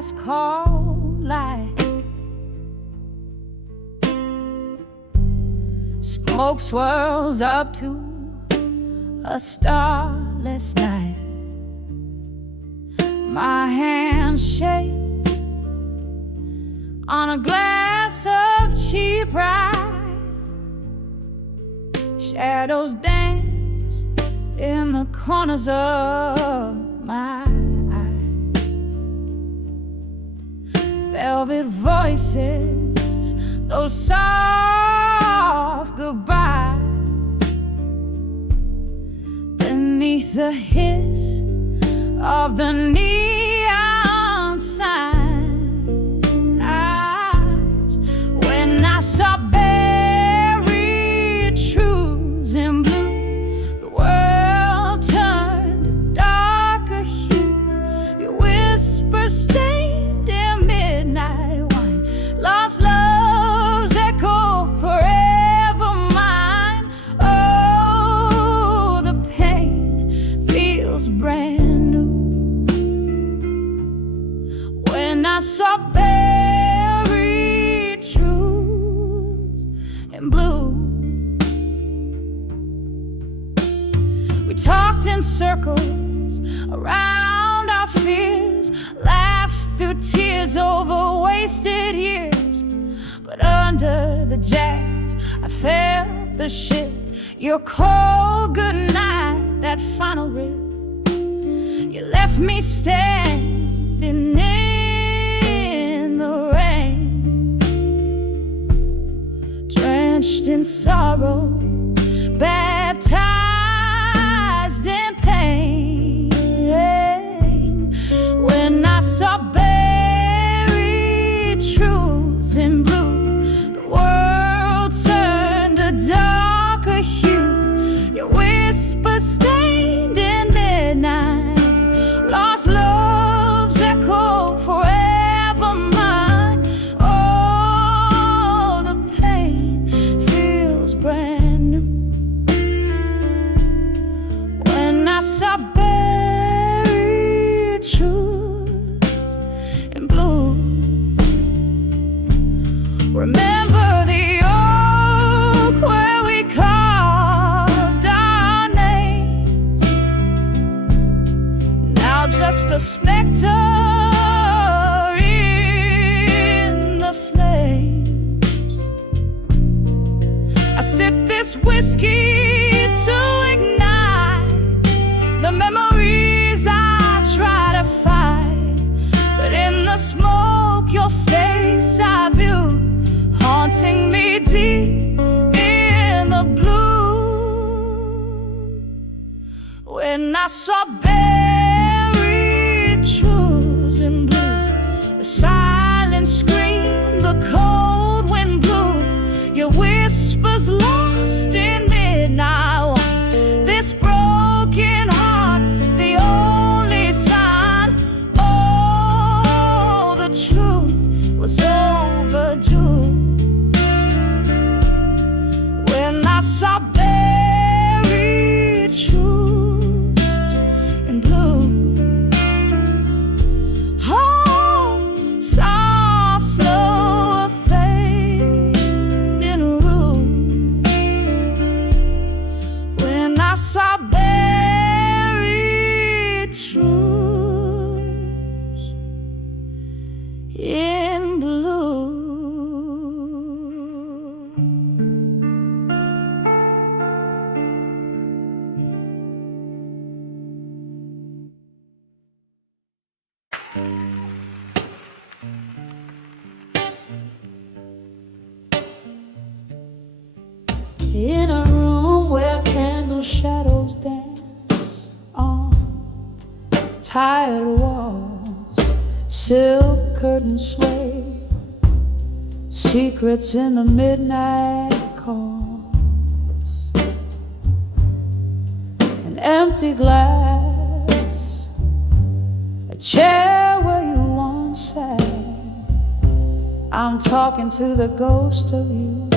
last call light. Smoke swirls up to a starless night. My hands shake on a glass of cheap rye. Shadows dance in the corners of my eyes. Velvet voices, those soft goodbyes. Beneath the hiss of the neon sign, eyes. When I saw buried truths in blue, the world turned a darker hue. Your whispers stained in midnight wine. Lost love's echo forever mine. Oh, the pain feels brand new. When I saw buried truths in blue, we talked in circles around our fears, laughed through tears over wasted years. But under the jazz, I felt the shift. Your cold goodnight, that final rip. You left me standing in the rain, drenched in sorrow, baptized in pain. When I saw buried truths in blue, the world turned a darker hue. Your whisper stained in midnight. Lost love's echo forever mine. Oh, the pain feels brand new. When I saw buried truths in blue. Remember the oak where we carved our names. Now just a specter in the flames. I sip this whiskey to ignite the memories I try to fight. But in the smoke, your face I view, haunting me deep in the blue. When I saw buried truths in blue, the silent scream, the cold wind blew. Your whispers lost in midnight. This broken heart, the only sign. Oh, the truth was overdue. When I saw buried truths in blue. Oh, soft snow, a fading room. When I saw buried truths in blue. In a room where candle shadows dance on tired walls, silk curtains sway, secrets in the midnight calls. An empty glass, a chair where you once sat. I'm talking to the ghost of you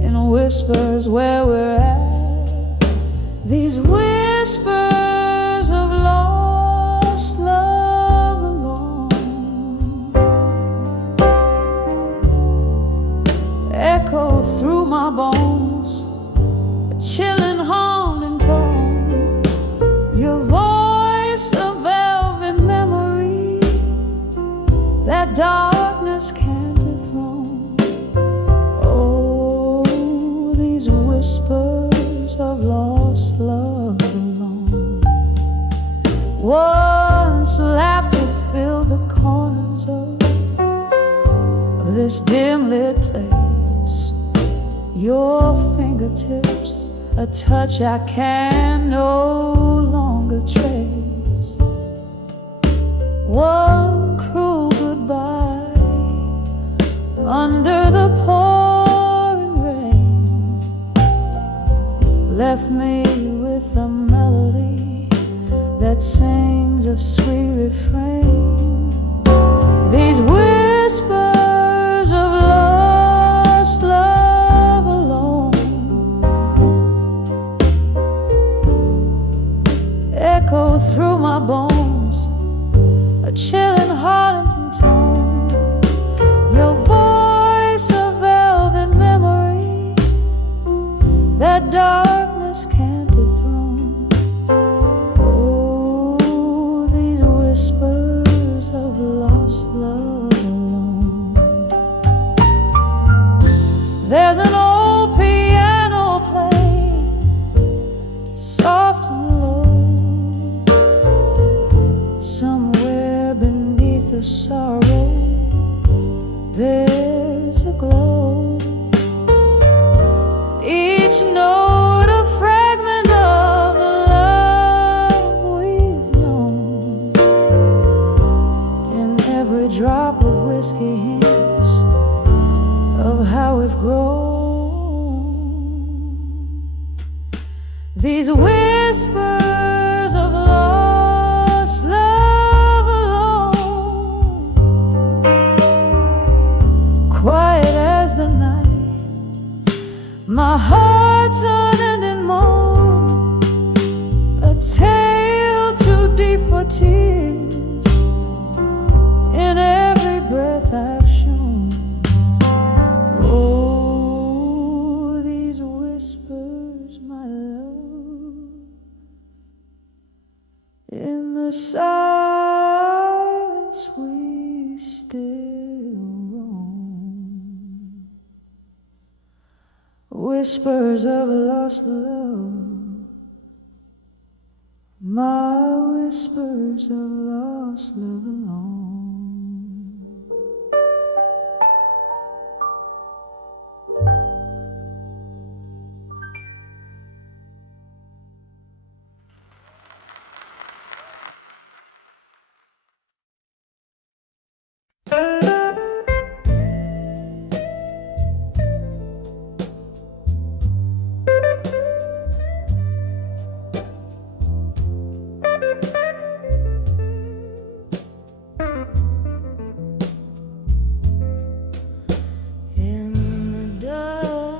in whispers where we're at. These whispers of lost love alone. once laughter filled the corners of this dim lit place. Your fingertips, a touch I can no longer trace. One cruel goodbye under the pouring rain left me with a melody that sings of sweet refrain. These whispers of lost love alone echo through my bones, a chilling haunting tone. Your voice, a velvet memory that darkness can't dethrone. Oh, these whispers of lost love alone. There's an old piano playing soft and low. Somewhere beneath the sorrow there's a glow. Each note a fragment of the love we've known. In every drop of whiskey hints of how we've grown. These whispers of lost love alone, quiet as the night, my heart's unending moan, a tale too deep for tears in every breath I've shown. Oh, these whispers, my love, in the silence we still roam. Whispers of lost love, my whispers of lost love alone. In the dust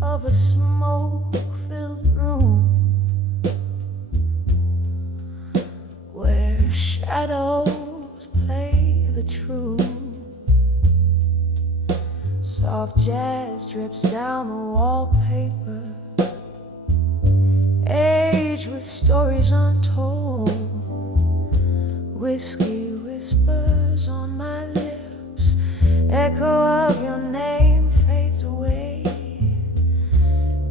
of a smoke-filled room where shadows play the true, soft jazz drips down the wallpaper, age with stories untold. Whiskey whispers on my lips, echo of your name fades away.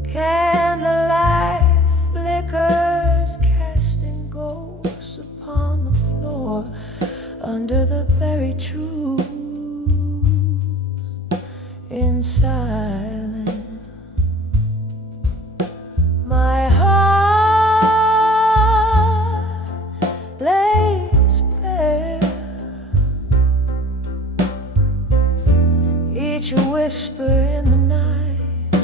Candlelight flickers, casting ghosts upon the floor under the buried truth. In silence, my heart lays bare. Each whisper in the night,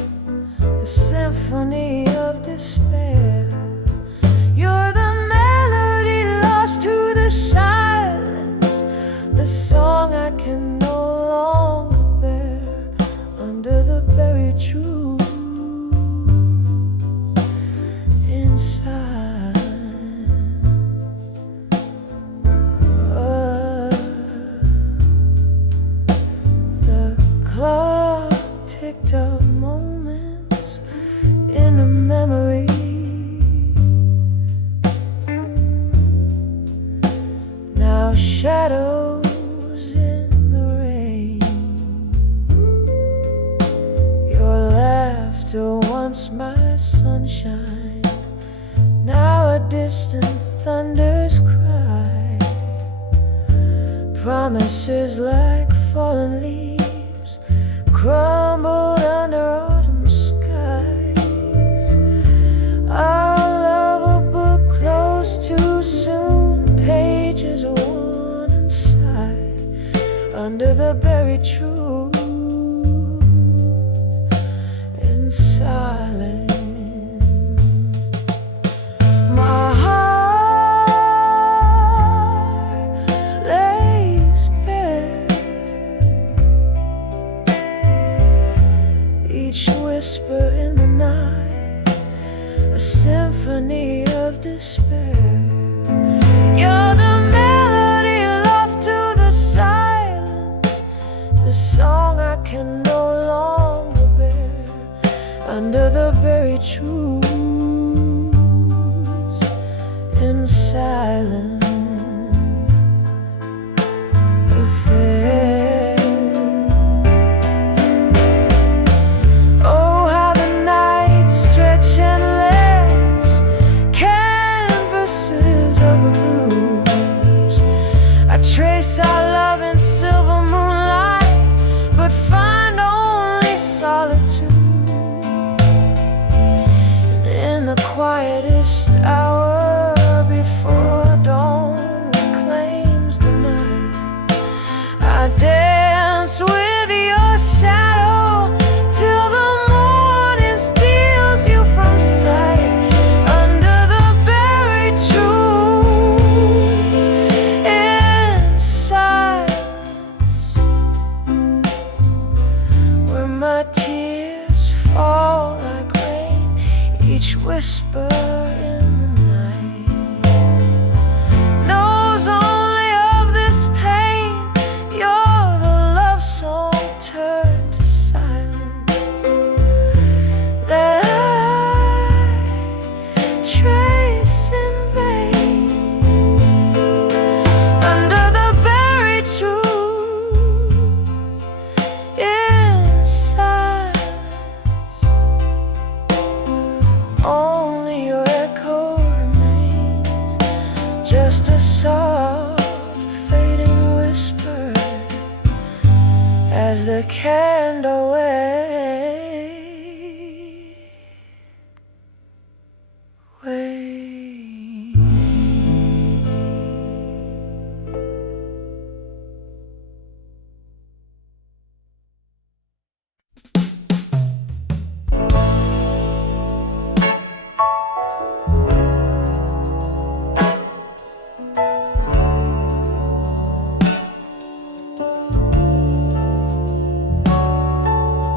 a symphony of despair. You're the melody lost to the silence, the song I can no longer bear under the buried truth. In silence, the clock ticked up moments in a memory. Now shadows in the rain. Your laughter once my sunshine, now a distant thunder. Promises like fallen leaves crumbled under autumn skies. Our love a book closed too soon, pages worn inside under the buried truth in silence. My heart lays bare, each whisper in the night, a symphony of despair. You're the melody lost to the silence, the song I can no longer bear under the buried truths in silence. Oh, how the nights stretch endless, canvases of the blues. I trace our love in silver moonlight, but find only solitude. And in the quietest hour before dawn reclaims the night, I dance with your shadow till the morning steals you from sight under the buried truths in silence, where my tears fall like rain, each whisper in the night knows only of this pain. You're the love song turned to silence that I trace in vain under the buried truth in silence. Only your echo remains, just a soft fading whisper as the candle waits.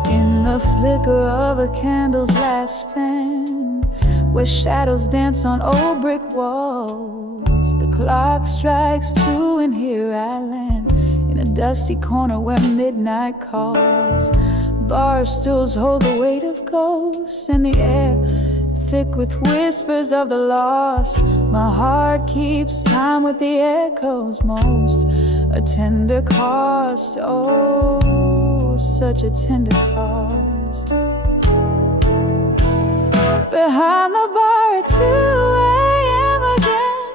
In the flicker of a candle's last stand, where shadows dance on old brick walls, the clock strikes 2 and here I land in a dusty corner where midnight calls. Bar stools hold the weight of ghosts, and the air thick with whispers of the lost. My heart keeps time with the echoes, most a tender cost. Oh, such a tender cost. Behind the bar at 2 a.m. again,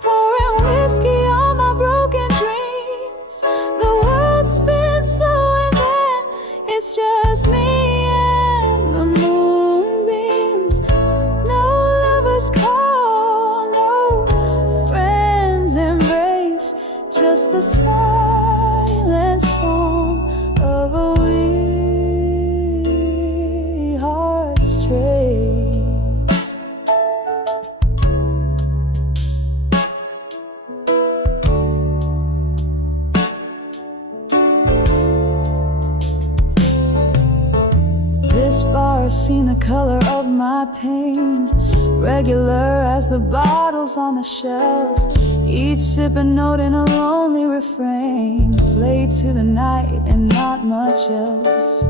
pouring whiskey on my broken dreams. The world spins slow and then it's just me and the moonbeams. No lovers call, no friends embrace, just the silent song of a weary heart's trace. This bar's seen the color of my pain, regular as the bottles on the shelf, each sip a note in a lonely refrain, played to the night and not much else.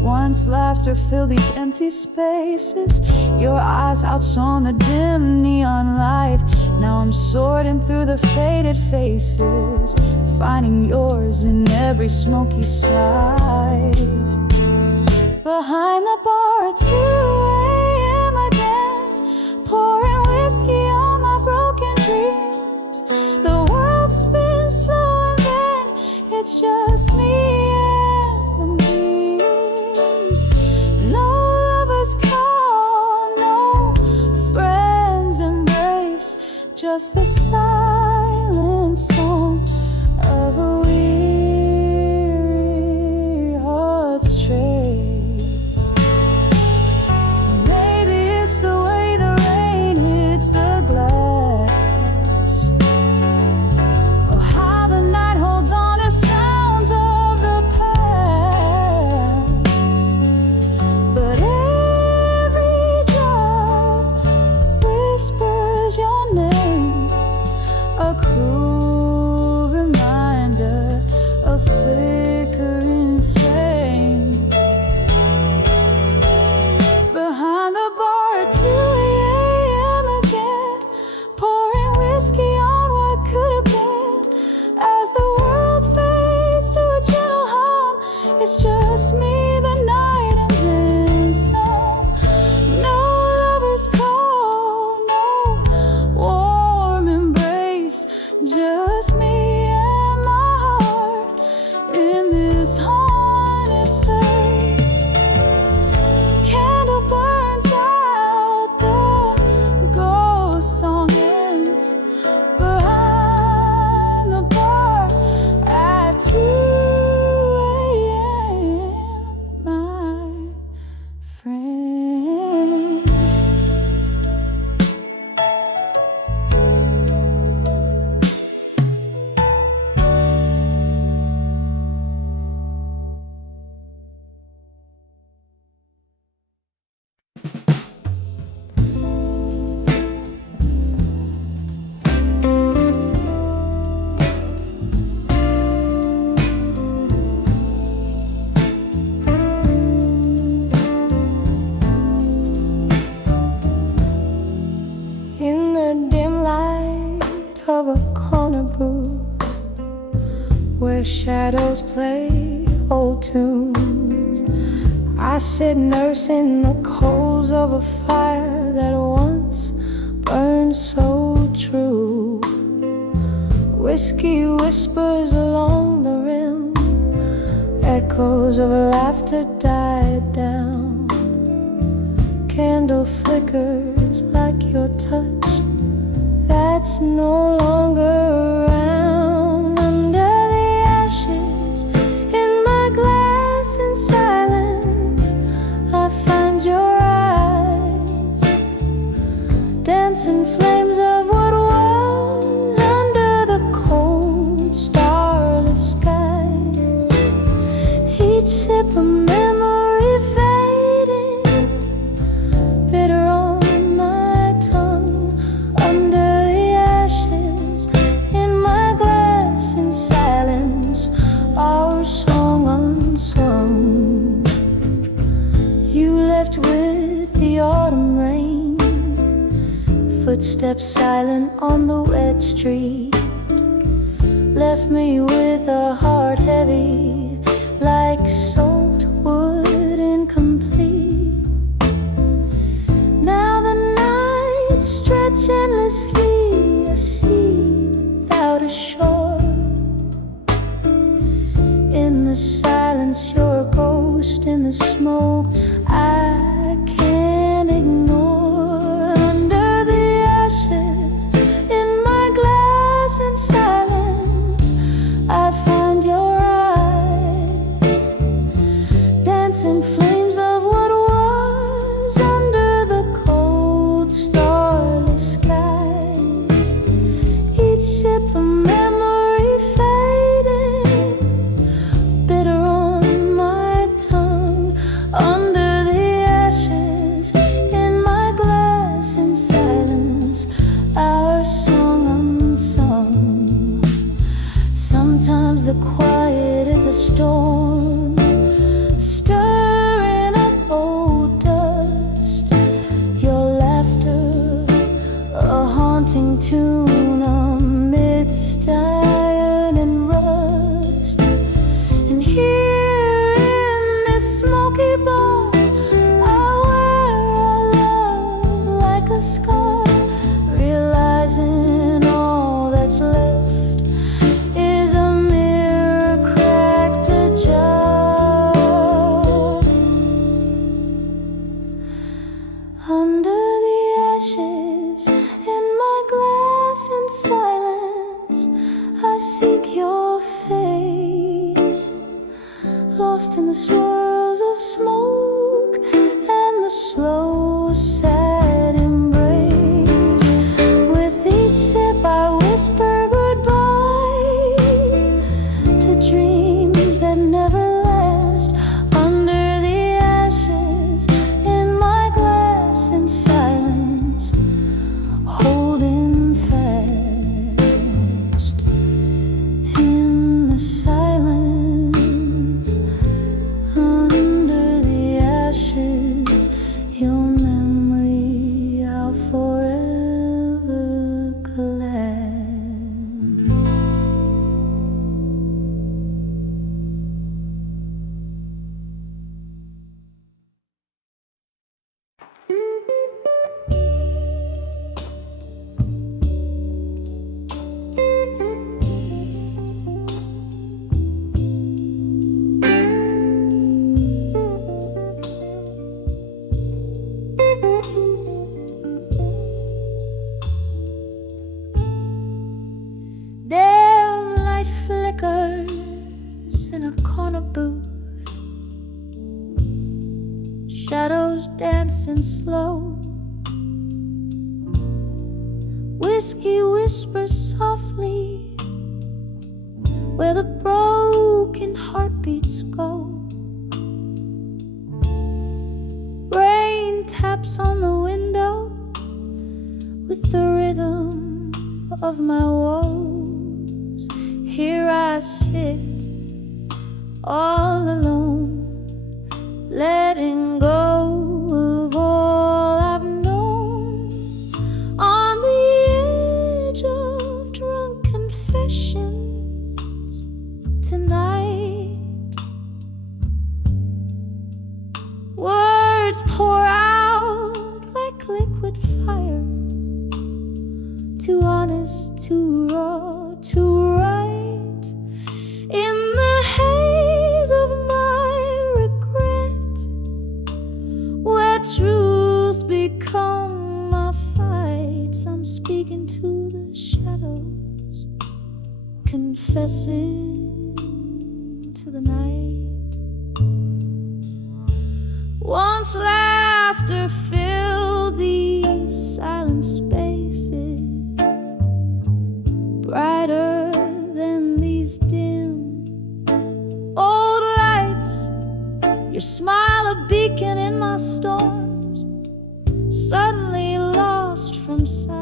Once laughter filled these empty spaces, your eyes outshone the dim neon light. Now I'm sorting through the faded faces, finding yours in every smoky sight. Behind the bar at 2 a.m. again, pouring whiskey on my broken dreams. The world spins slow and then it's just me and the dreams. No lovers call, no friends embrace, just the silent song of a weary heart's trace. Maybe it's the way the rain hits the glass, or how the night holds on to sounds of the past. But every drop whispers your name, a cruel reminder of flickering flame. Behind the bar at 2 a.m. again, pouring whiskey on what could have been. As the world fades to a gentle hum, it's just me, the night, and then some. No lover's call, no warm embrace, just me and my heart in this haunted place. Candle burns out, the ghost song ends behind the bar at 2 a.m. My friend. In the dim light of a corner booth, where shadows play old tunes, I sit nursing the coals of a fire that once burned so true. Whiskey whispers along the rim, echoes of laughter died down. Candle flickers like your touch that's no longer around. Under the ashes in my glass in silence, I find your eyes, dancing flames of what was under the cold starless skies. Each sip a memory fading, bitter on my tongue. Under the ashes in my glass in silence, our song unsung. You left with the autumn rain, footsteps silent on the wet street, left me with a heart heavy like soaked wood, incomplete. Now the nights stretch endlessly, a sea without a shore. In the silence, you're a ghost. In the smoke, I can't ignore. Under the ashes in my glass in silence, I find your eyes, dancing flames of what was under the cold starless skies. Each sip a memory fading, bitter on my tongue. Under the ashes in my glass in silence, our song unsung. Sometimes the quiet is a storm, stirring up old dust. Your laughter, a haunting tune amidst iron and rust. And here in this smoky bar, I wear our love like a scar, realizing all that's left is a mirror seek your face, lost in the swirls of smoke and the slow, sad embrace. With each sip I whisper goodbye to dreams that never last. Under the ashes in my glass, in silence, holding fast. In the silence, under the ashes, your memory I'll forever collect. Dim light flickers in a corner booth, shadows dancing slow. Whiskey whispers softly where the broken heartbeats go. Rain taps on the window with the rhythm of my woes. Here I sit all alone, letting go of all I've known, on the edge of drunk confessions tonight. Words pour out like liquid fire, too honest, too raw, too right. In the haze of my regret, where truths become my fights, I'm speaking to the shadows, confessing to the night. Once laughter filled these silent spaces, brighter than these dim old lights, your smile a beacon in my storms, suddenly lost from sight.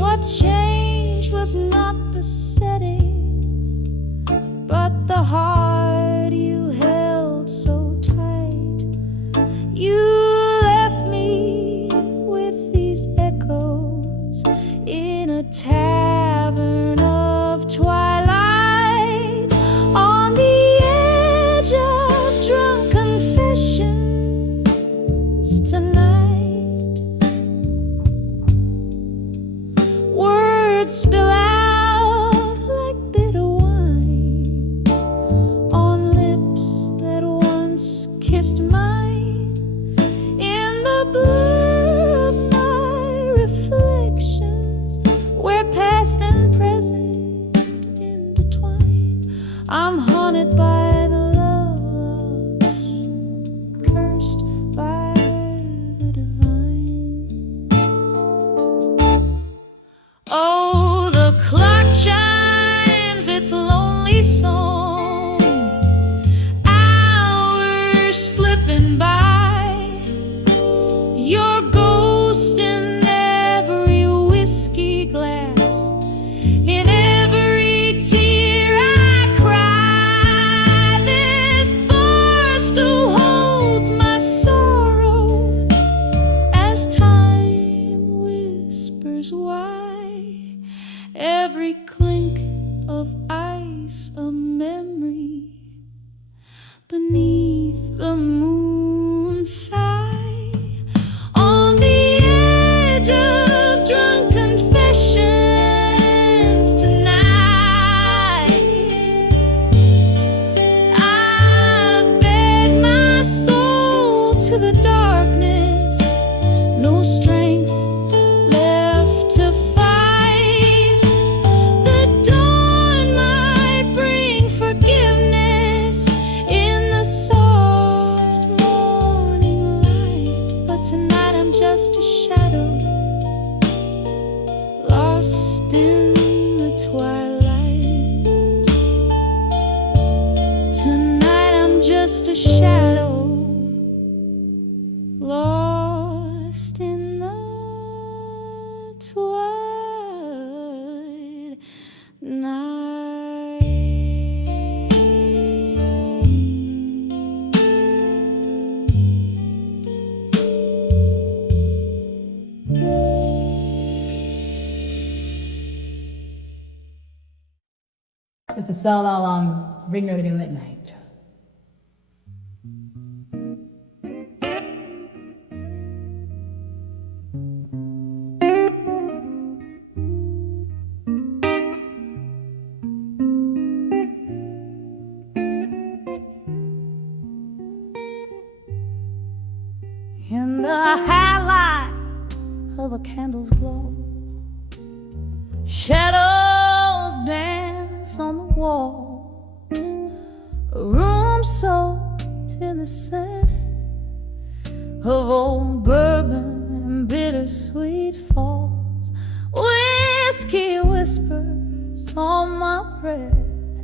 What changed was not the setting, but the heart you held so tight. You left me with these echoes in a tavern of twilight, on the edge of drunk confessions tonight. Words spill out like bitter wine on lips that once kissed mine. In the blur of my reflections, where past and present intertwine, I'm haunted by the loves cursed by the divine. Oh, the clock chimes its lonely song, hours slipping by, your ghost in every whiskey glass, in every tear I cry. This bar still holds my sorrow as time whispers why. Every clink of ice a memory beneath the moon sigh, on the edge of drunk confessions tonight. I've bared my soul to the darkness, no strength left to fight. The lost in the twilight. Tonight I'm just a shadow, lost in the twilight night. It's a solo on Ring Noted in Midnight. In the highlight of a candle's glow, shadows dance on the walls, a room soaked in the scent of old bourbon and bittersweet falls. Whiskey whispers on my breath,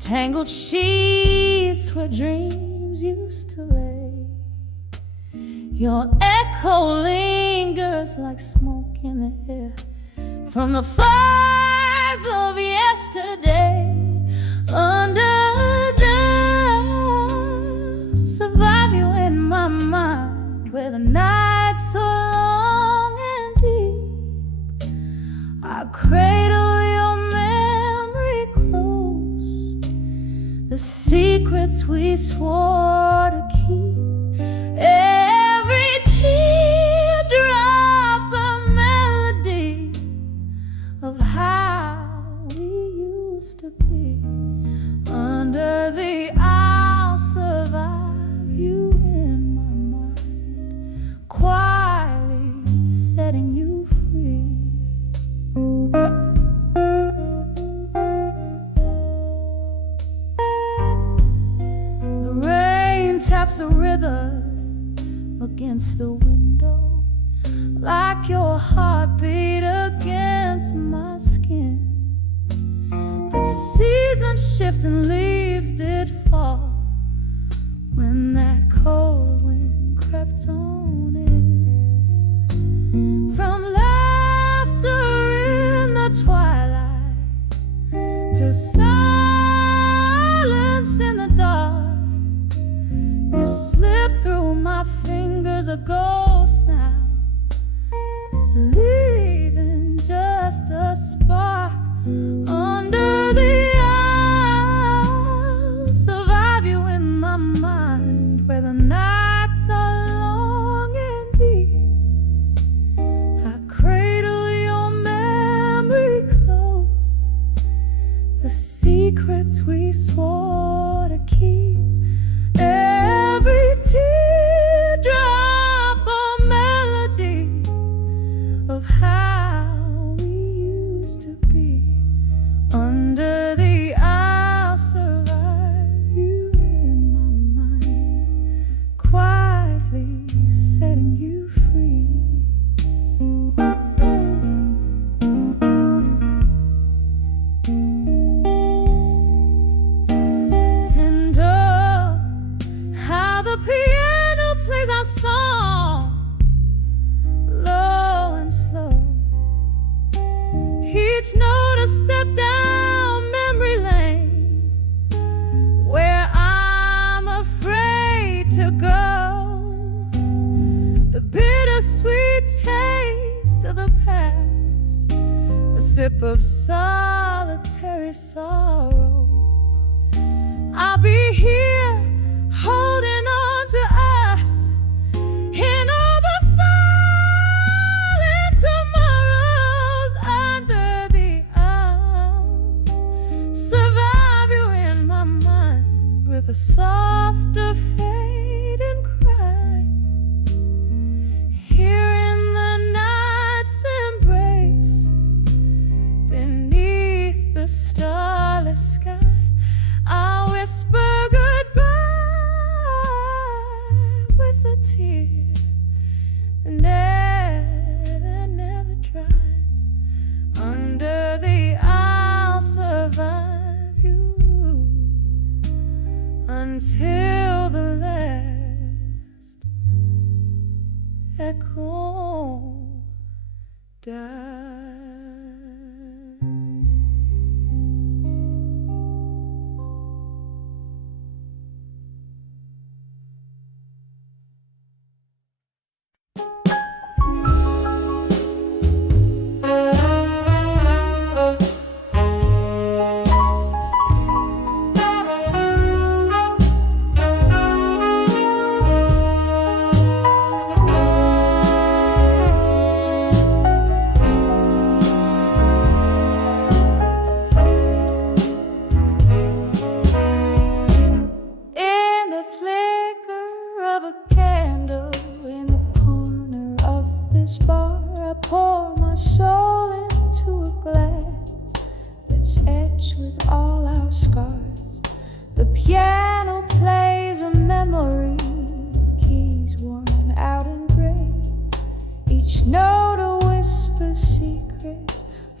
tangled sheets where dreams used to lay. Your echo lingers like smoke in the air from the fires of yesterday. Under the survive you in my mind, where the nights so long and deep. I cradle your memory close, the secrets we swore to keep. Every teardrop a melody of how we used to be. Under the I'll survive you in my mind, quietly setting you free. The rain taps a rhythm against the window, like your heartbeat against my skin. But seasons shift and leaves did fall when that cold wind crept on in. From laughter in the twilight to silence in the dark, you slip through my fingers, a ghost now, leaving just a spark. Under the I'll survive you in my mind, where the nights are long and deep. I cradle your memory close, the secrets we swore to keep. Every teardrop a melody of how we used to be. Under the I'll survive you in my mind, quietly setting you free. And oh, how the piano plays our song, low and slow. Each note a step down memory lane, where I'm afraid to go. The bittersweet taste of the past, a sip of solitary sorrow. I'll be here holding on to us in all the silent tomorrows. Under the I'll survive you in my mind, with a softer fading cry. Here in the night's embrace, beneath the starless sky, I'll whisper goodbye with a tear that never, never dries. Under the I'll survive you until the last echo dies.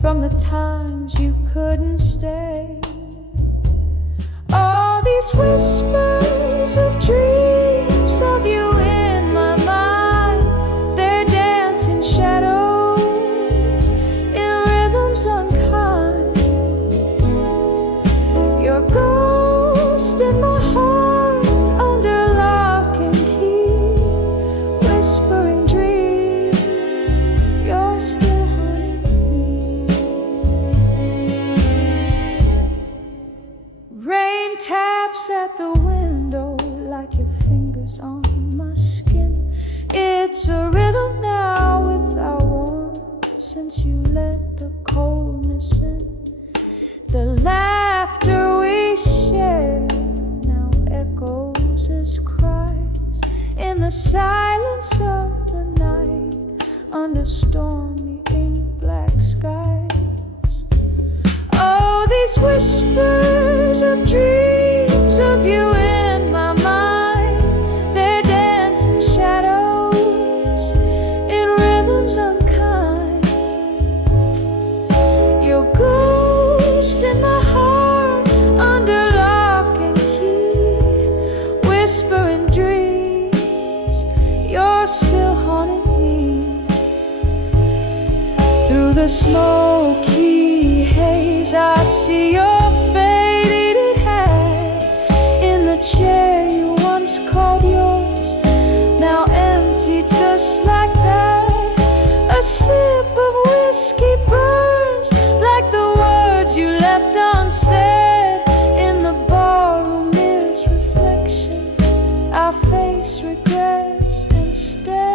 From the times you couldn't stay, all these whispers of dreams of you in my mind, they're dancing shadows in rhythms unkind. Your ghost in my heart under lock and key, whispering dreams, you're still taps at the window like your fingers on my skin. It's a rhythm now without warmth since you let the coldness in. The laughter we share now echoes as cries in the silence of the night under stormy ink black skies. Oh, these whispers of dreams of you in my mind, they're dancing shadows in rhythms unkind. Your ghost in my heart under lock and key, whispering dreams, you're still haunting me. Through the smoky haze I see your faded hat in the chair you once called yours, now empty just like that. A sip of whiskey burns like the words you left unsaid. In the barroom mirror's reflection, our face regrets instead.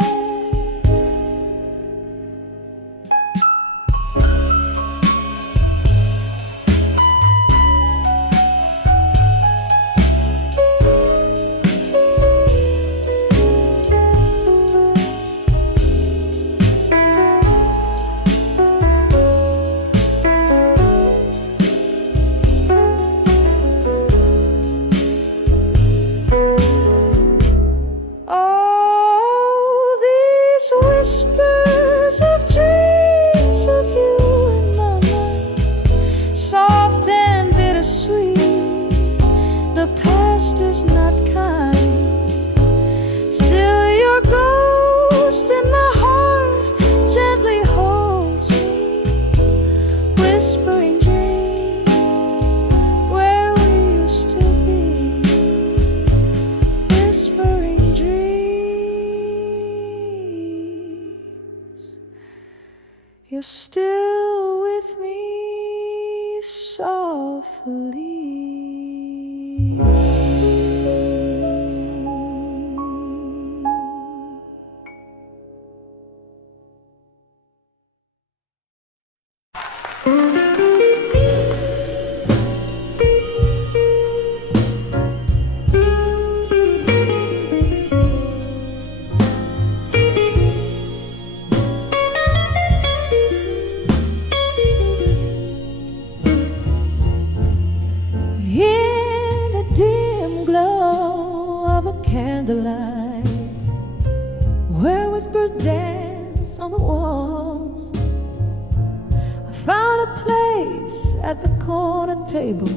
Whispers of dreams of you in my mind, soft and bittersweet. The past is not kind. Still your ghost in my heart gently holds me, whispering dreams where we used to be, whispering dreams. You're still with me softly. Candlelight, where whispers dance on the walls, I found a place at the corner table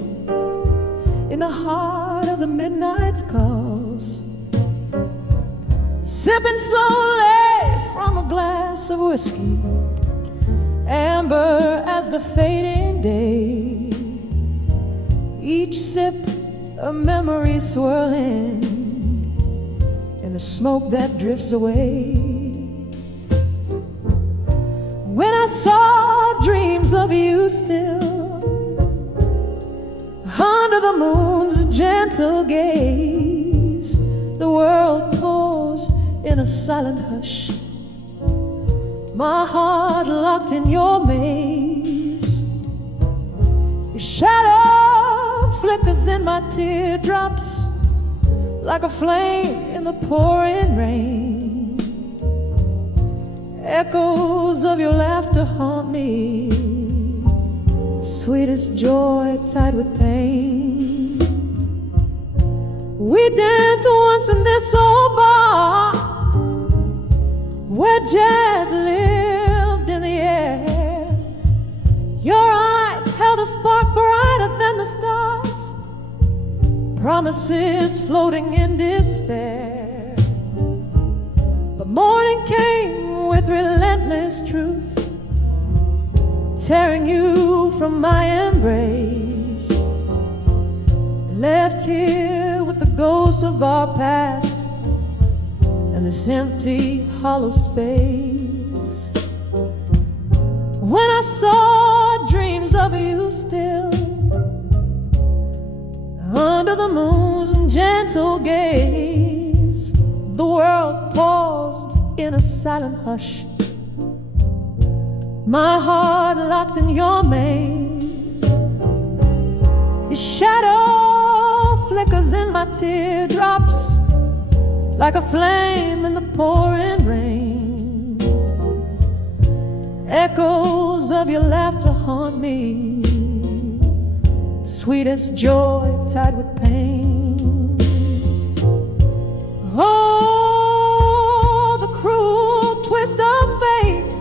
in the heart of the midnight's calls, sipping slowly from a glass of whiskey, amber as the fading day, each sip a memory swirling in the smoke that drifts away. When I saw dreams of you still under the moon's gentle gaze, the world paused in a silent hush, my heart locked in your maze. Your shadow flickers in my teardrops like a flame in the pouring rain. Echoes of your laughter haunt me, sweetest joy tied with pain. We danced once in this old bar where jazz lived in the air. Your eyes held a spark brighter than the stars, promises floating in despair. But morning came with relentless truth, tearing you from my embrace, left here with the ghosts of our past and this empty, hollow space. When I saw dreams of you still under the moon's gentle gaze, the world paused in a silent hush, my heart locked in your maze. Your shadow flickers in my teardrops like a flame in the pouring rain. Echoes of your laughter haunt me, sweetest joy tied with pain. Oh, the cruel twist of fate,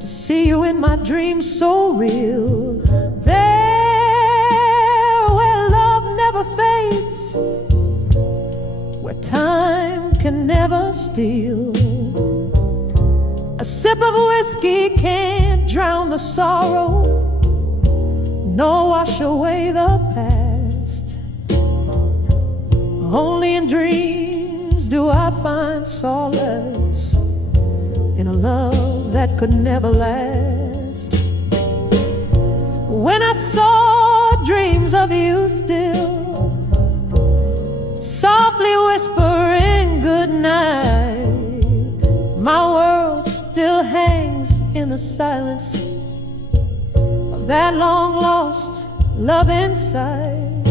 to see you in my dreams so real. There where love never fades, where time can never steal. A sip of whiskey can't drown the sorrow, nor wash away the past. Only in dreams do I find solace in a love that could never last. When I saw dreams of you still, softly whispering good night, my world still hangs in the silence of that long lost love inside.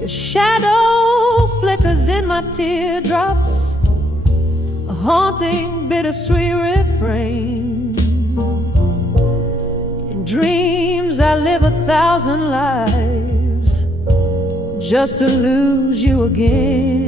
Your shadow flickers in my teardrops, a haunting bittersweet refrain. In dreams I live 1,000 lives just to lose you again.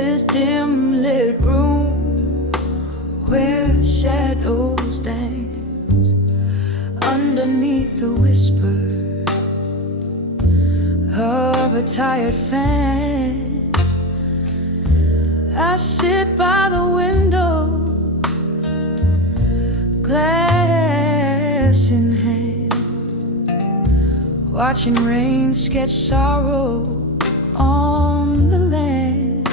this dim lit room where shadows dance underneath the whisper of a tired fan. I sit by the window, glass in hand, watching rain sketch sorrow on the land.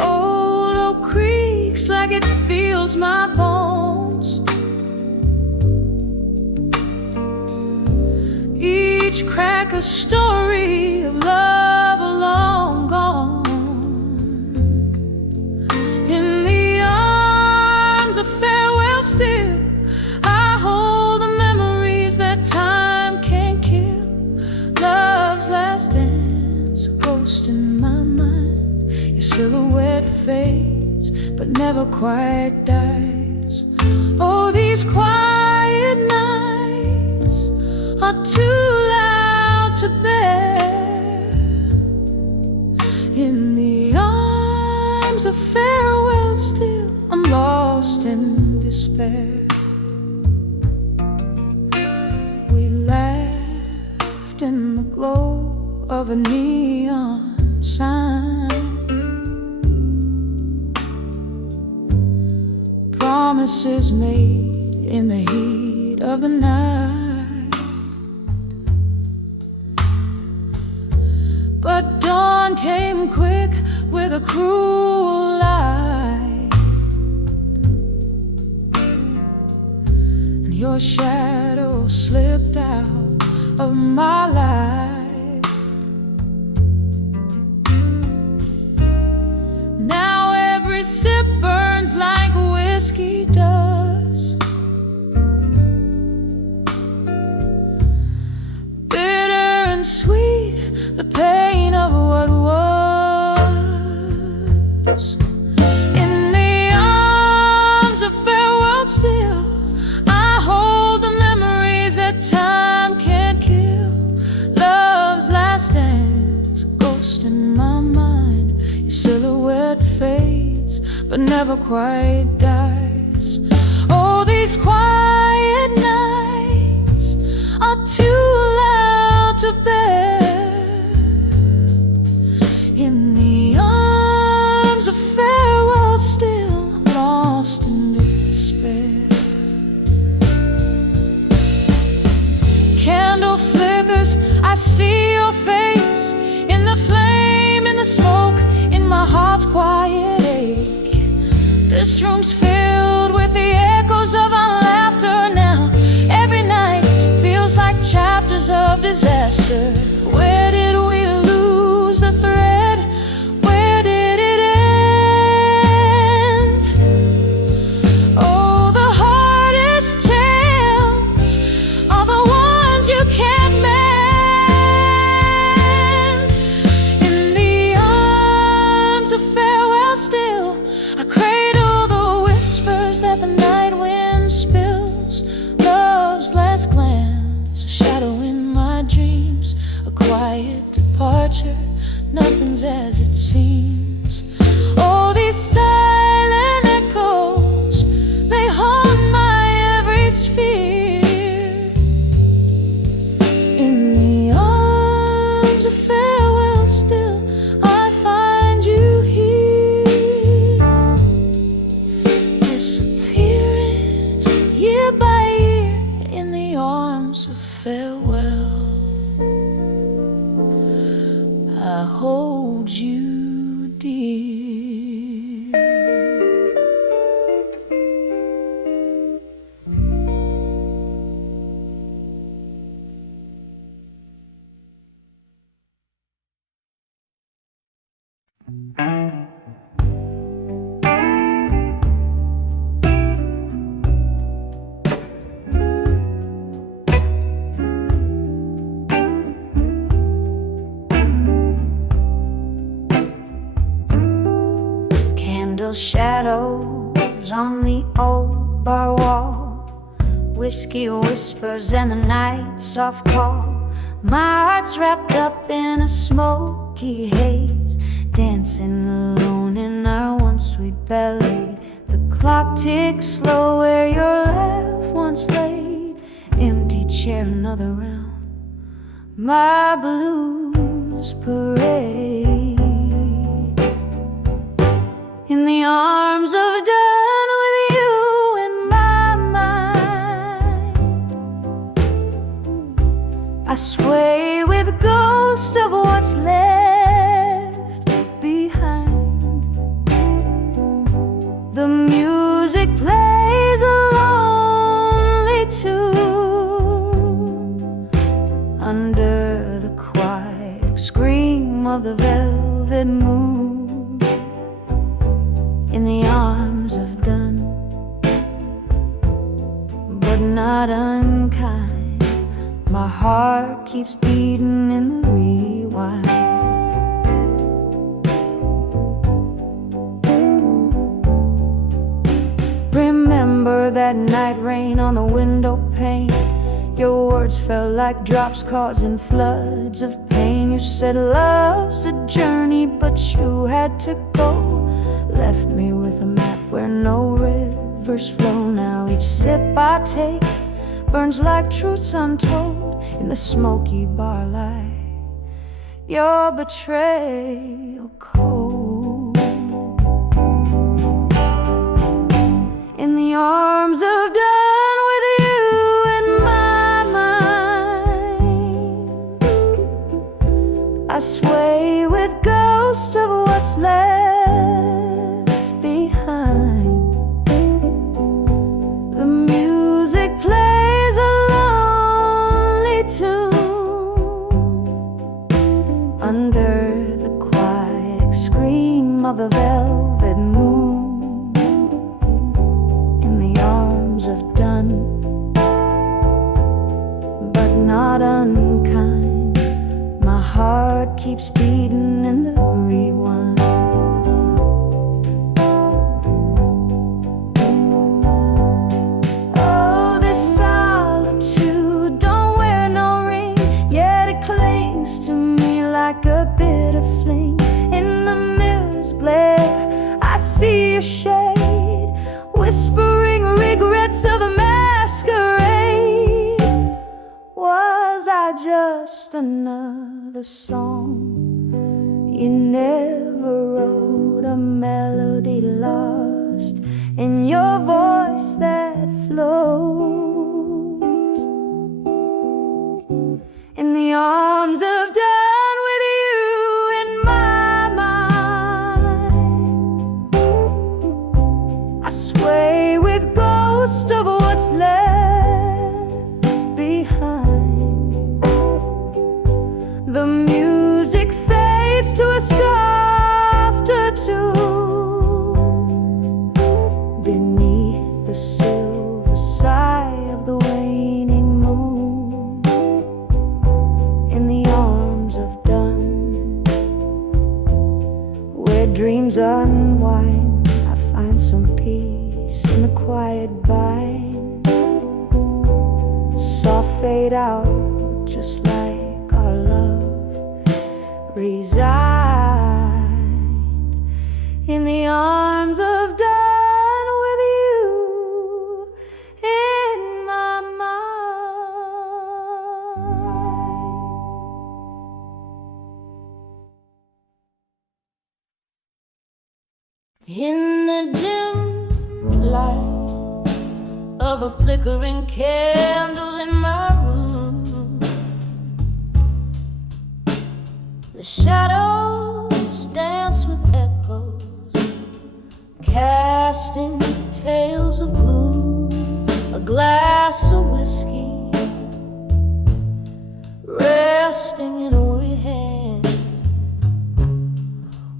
Old oak creaks like it feels my bones. Each crack a story of love long gone. In the arms of farewell still, I hold the memories that time can't kill. Love's last dance, a ghost in my mind. Your silhouette fades, but never quite dies. Oh, these quiet nights are too loud to bear. In the arms of farewell still, I'm lost in despair. We laughed in the glow of a neon sign, promises made in the heat of the night. But dawn came quick with a cruel lie, and your shadow slipped out of my life. Now every sip burns like whiskey does, bitter and sweet, the pain of what was. In the arms of farewell still, I hold the memories that time can't kill. Love's last dance, a ghost in my mind. Your silhouette fades, but never quite dies. Oh, these quiet nights are too loud to bear. In the arms of farewell still, I'm lost in despair. Candle flickers, I see your face in the flame, in the smoke, in my heart's quiet ache. This room's filled with the echoes of our laughter now. Every night feels like chapters of disaster. Where did we lose the thread? Where did it end? Oh, the hardest tales are the ones you can't mend. In the arms of farewell still, I cradle the whispers that the night wind spills. Love's last glance, a shadow in my dreams, a quiet departure, nothing's as it seems. Oh, these silent echoes, they haunt my every sphere. In the arms of farewell still, I find you here, disappearing year by year. In the arms of farewell, I hold you dear. Shadows on the old bar wall, whiskey whispers and the night soft call. My heart's wrapped up in a smoky haze, dancing alone in our one sweet ballet. The clock ticks slow where your laugh once laid. Empty chair, another round, my blues parade. In the arms of dawn with you in my mind, I sway with the ghost of what's left behind. The music plays a lonely tune under the quiet scream of the velvet moon. In the arms of done, but not unkind, my heart keeps beating in the rewind. Remember that night rain on the window pane. Your words fell like drops causing floods of pain. You said love's a journey, but you had to go. Left me with a map where no rivers flow. Now each sip I take burns like truths untold in the smoky bar light. Your betrayal cold. In the arms of dawn with you in my mind, I sway with ghosts of what's left behind. The music plays a lonely tune under the quiet scream of the velvet moon. In the arms of done, but not unkind, my heart keeps beating in the rewind. Oh, this solitude don't wear no ring, yet it clings to me like a bitter fling. In the mirror's glare, I see your shade, whispering regrets of the masquerade. Was I just another song you never wrote, a melody lost in your voice that floats? In the arms of dawn with you in my mind, I sway with ghosts of what's left behind. The music fades to a softer tune beneath the silver sigh of the waning moon. In the arms of dawn, where dreams unwind, I find some peace in the quiet bind. Soft fade out just like our love resigned. In the arms of dawn with you in my mind. In the dim light of a flickering candle in my room, the shadows dance with echoes, casting tales of gloom. A glass of whiskey resting in a weary hand,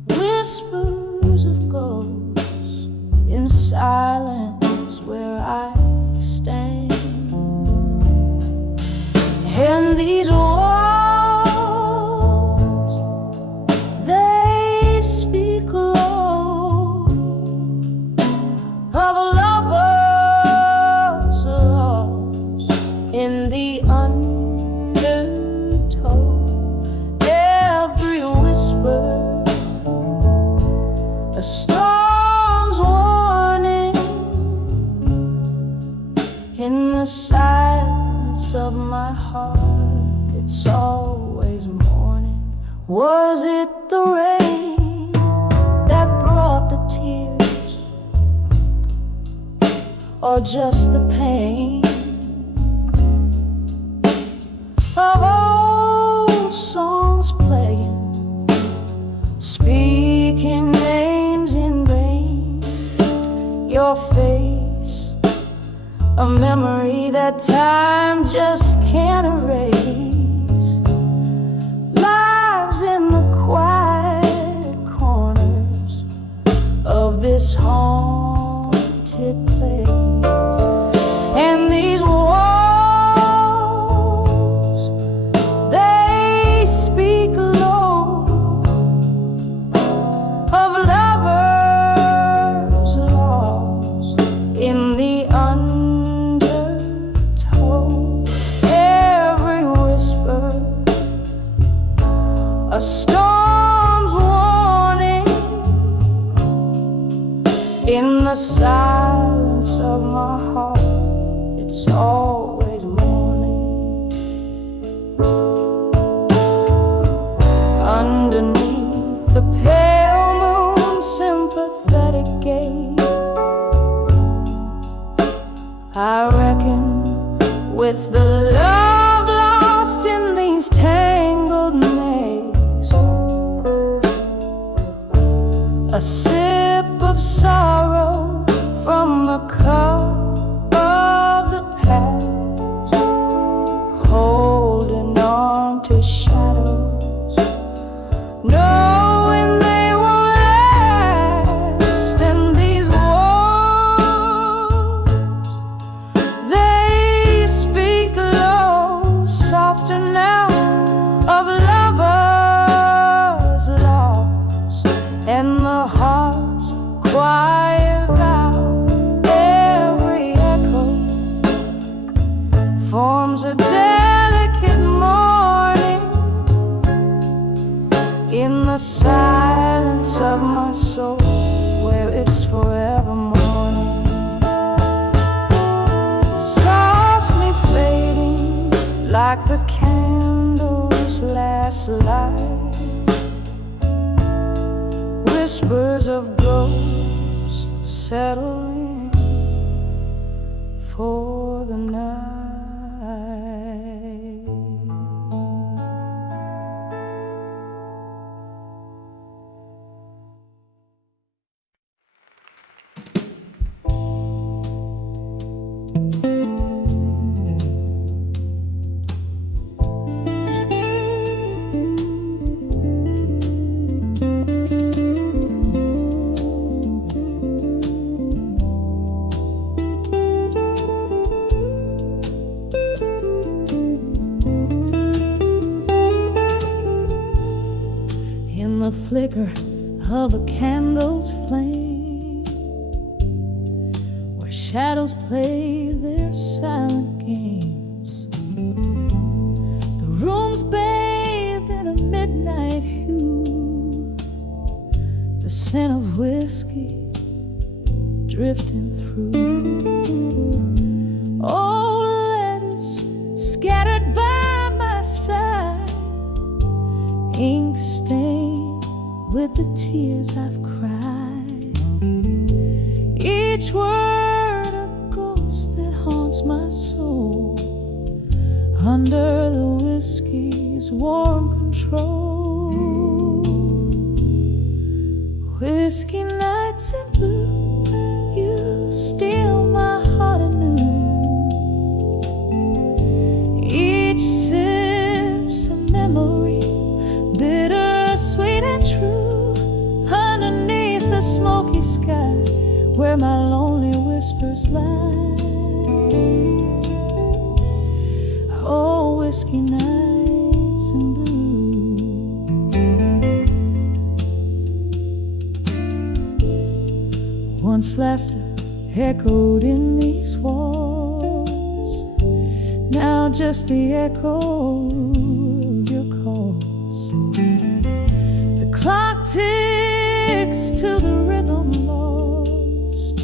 whispers of ghosts in silence where I stand. And these walls, they speak low of lovers lost in the undertow. In the silence of my heart, it's always morning. Was it the rain that brought the tears, or just the pain of old songs playing, speaking names in vain? Your face, a memory that time just can't erase, lives in the quiet corners of this haunted place. And these walls, they speak low of lovers lost in the undertow. Every whisper, a storm's warning. In the silence of my heart, it's always morning. Underneath the pale moon's sympathetic gaze, I reckon with the love lost in these tangled maze. A sip of sorrow from the cup of the past, holding on to shadows, knowing they won't last. And these walls, they speak low, softer now, of lovers lost, and the heart's quiet vow. Every echo forms a delicate mourning. In the silence of my soul, where it's forever morning, softly fading like the candle's last light. Whispers of ghosts settling for the night. In the flicker of a candle's flame, where shadows play their silent games, the room's bathed in a midnight hue, the scent of whiskey drifting through. Old letters scattered by my side, ink stained with the tears I've cried. Each word a ghost that haunts my soul, under the whiskey's warm control. Whiskey nights in blue, you steal my heart anew. Each sip's a memory, bitter, sweet and true. Underneath the smoky sky, where my lonely whispers lie. Oh, whiskey nights in blue. Once laughter echoed in these walls, now just the echo of your calls. The clock ticks to the rhythm lost,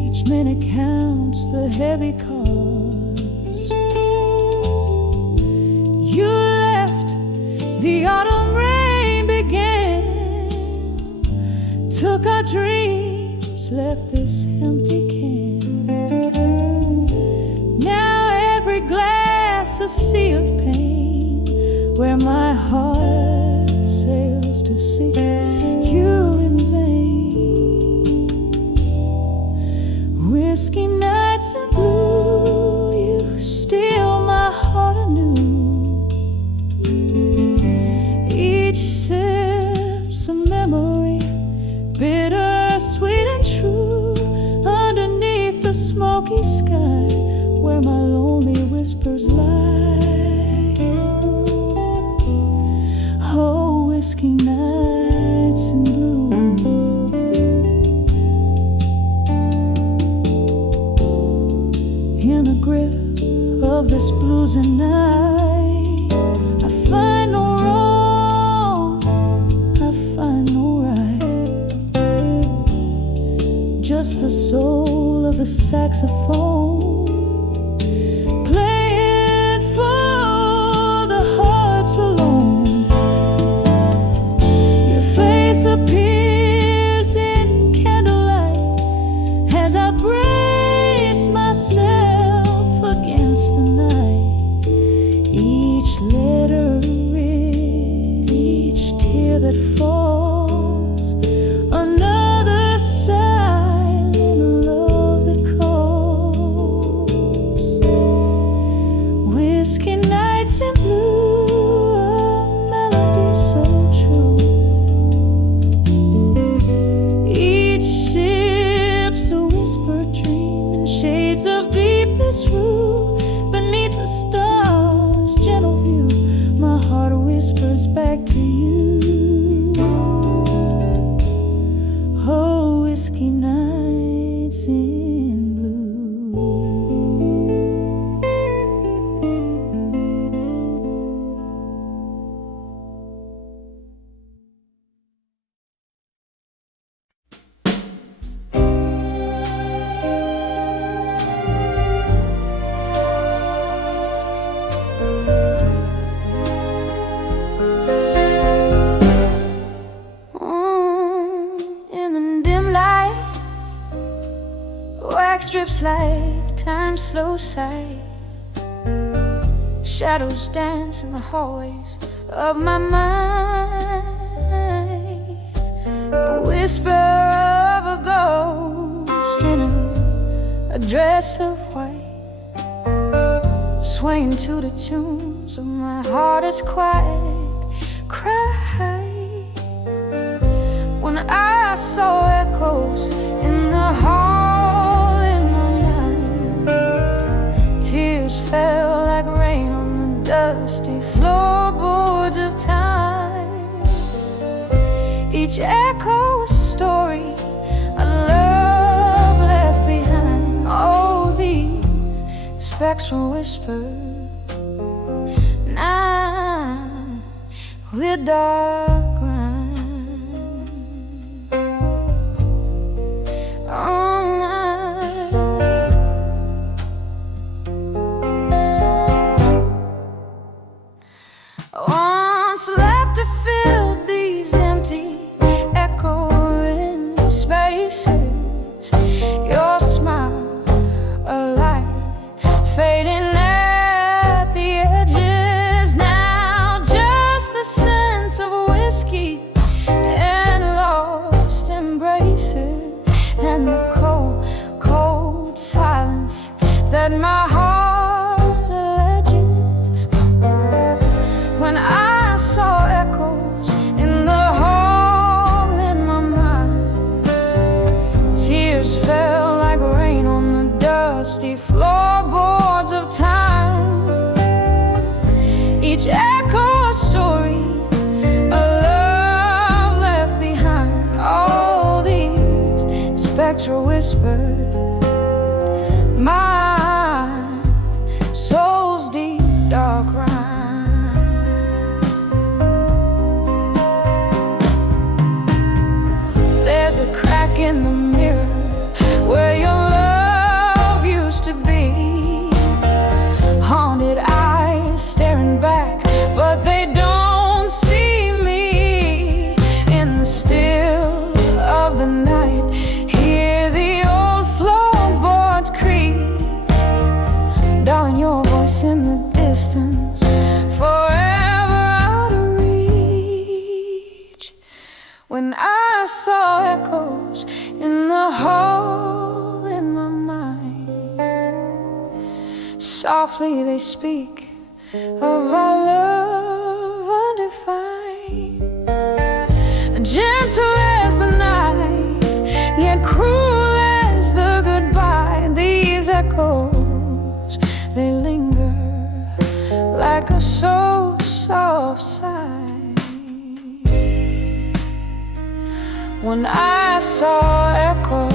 each minute counts the heavy cards. You left, the autumn rain began, took our dreams, left this empty can. Now every glass a sea of pain, where my heart sails to seek you in vain. Whiskey nights and blue, you steal my heart anew. Each sip's a memory, bitter, sweet and true. Underneath the smoky sky, where my lonely whispers lie. Oh, whiskey nights in blue. In the grip of this blues and night, I find no wrong, I find no right. Just the soul of the saxophone, playing for the hearts alone. Your face appears in candlelight as I brace myself against the night. Each letter read, each tear that falls, another silent love that calls. Whiskey nights in blue, a melody so true. Each sip's a whispered dream in shades of deepest rue. Beneath the stars, gentle view, my heart whispers back to you. Oh, whiskey nights in blue. In the dim light, wax strips like time's slow sight. Shadows dance in the hallways of my mind. A whisper of a ghost in a dress of white, swaying to the tunes of my heart is quiet. Cry when I saw echoes in the hall in my mind. Tears fell like rain on the dusty floorboards of time. Each echo a story, a love left behind. All these spectral whispers, now we're dark. Once left to fill these empty, echoing spaces. Your smile, a light, fading at the edges. Now just the scent of whiskey and lost embraces, and the cold, cold silence that my heart alleges. When I saw echoes in the hall in my mind, tears fell like rain on the dusty floorboards of time. Each echo a story, a love left behind. All these spectral whispers, my soul's deep dark rhyme. There's a crack in the mirror where your love voice in the distance, forever out of reach. When I saw echoes in the hall in my mind, softly they speak of our love undefined, gentle as the night, yet cruel as the goodbye. These echoes, they linger like a so soft sigh. When I saw echoes,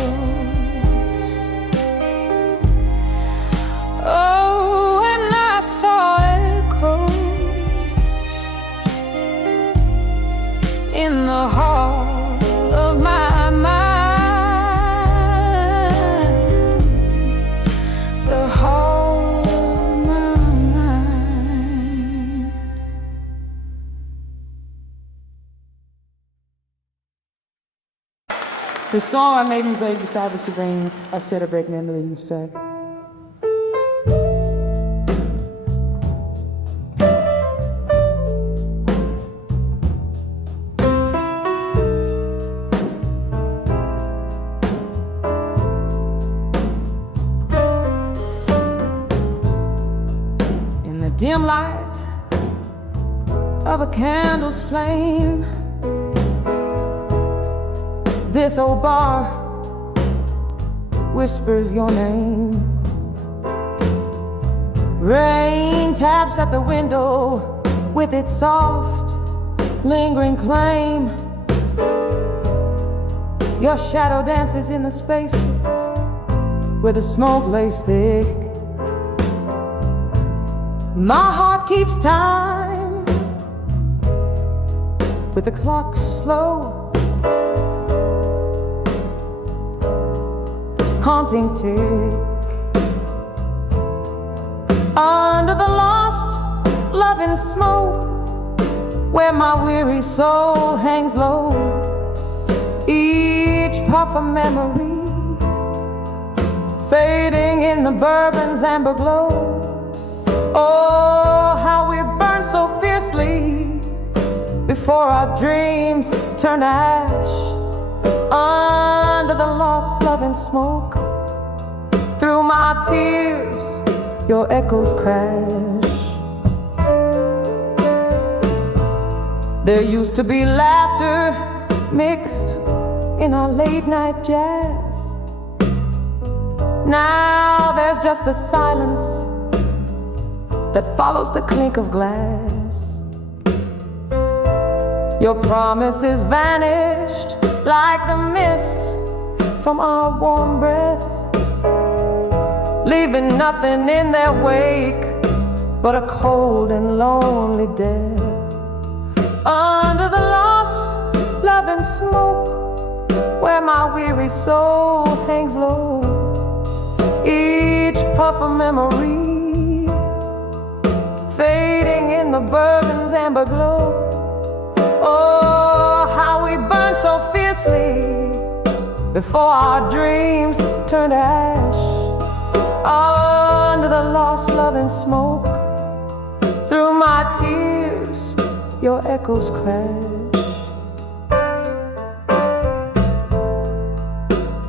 oh, when I saw echoes in the hall of my mind, the hall of my mind. The song I made music beside the brain, I said a break and then said. In the dim light of a candle's flame, this old bar whispers your name. Rain taps at the window with its soft, lingering claim. Your shadow dances in the spaces where the smoke lays thick. My heart keeps time with the clock slow, haunting tick. Under the lost love and smoke, where my weary soul hangs low, each puff a memory, fading in the bourbon's amber glow. Oh, how we burn so fiercely before our dreams turn to ash. Under the lost love and smoke, through my tears, your echoes crash. There used to be laughter mixed in our late night jazz. Now there's just the silence that follows the clink of glass. Your promises vanished like the mist from our warm breath, leaving nothing in their wake but a cold and lonely death. Under the lost love and smoke, where my weary soul hangs low, each puff a memory, fading in the bourbon's amber glow. Oh, how we burn so fiercely before our dreams turn to ash. Under the lost love and smoke, through my tears, your echoes crash.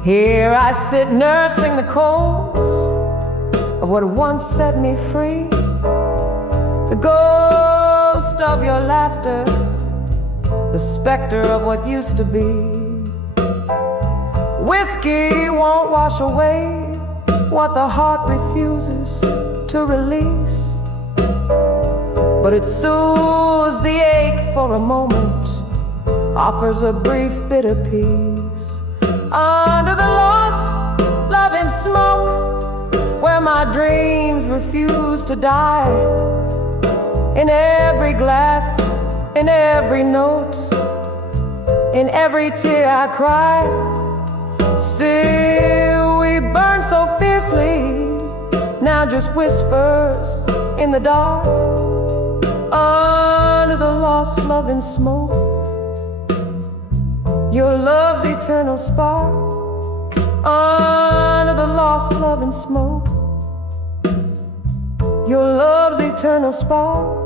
Here I sit nursing the coals of what once set me free, the ghost of your laughter, the specter of what used to be. Whiskey won't wash away what the heart refuses to release, but it soothes the ache for a moment, offers a brief bitter peace. Under the lost love and smoke, where my dreams refuse to die, in every glass, in every note, in every tear I cry, still we burn so fiercely, now just whispers in the dark. Under the lost love and smoke, your love's eternal spark. Under the lost love and smoke, your love's eternal spark.